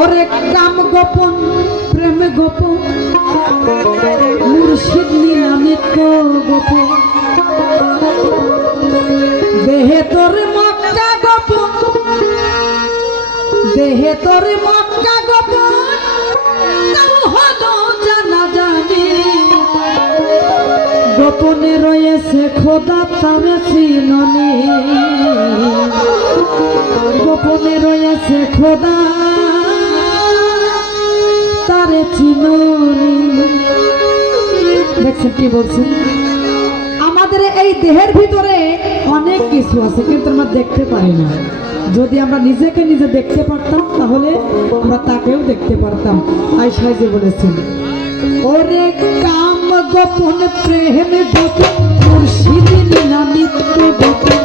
ওরে কাম গোপন প্রেম গোপন মুর্শিদ নিলামিত গোপন দেহে তোর মক্কা গোপন দেহে তোর মক্কা গোপন জানা জানি গোপনে রয়েছে খোদা তার চিননি গোপনে রয়েছে খোদা তারে চিননি। দেখছেন কি বলছেন? আমাদের এই দেহের ভিতরে অনেক কিছু আছে কিন্তু আমরা দেখতে পারি না। যদি আমরা নিজেকে নিজে দেখতে পারতাম তাহলে আমরা তাকেও দেখতে পারতাম। আয়েশা যে বলেছেন ওরে কাম গোপন প্রেম গোপন মুর্শিদ নিলামিত গোপন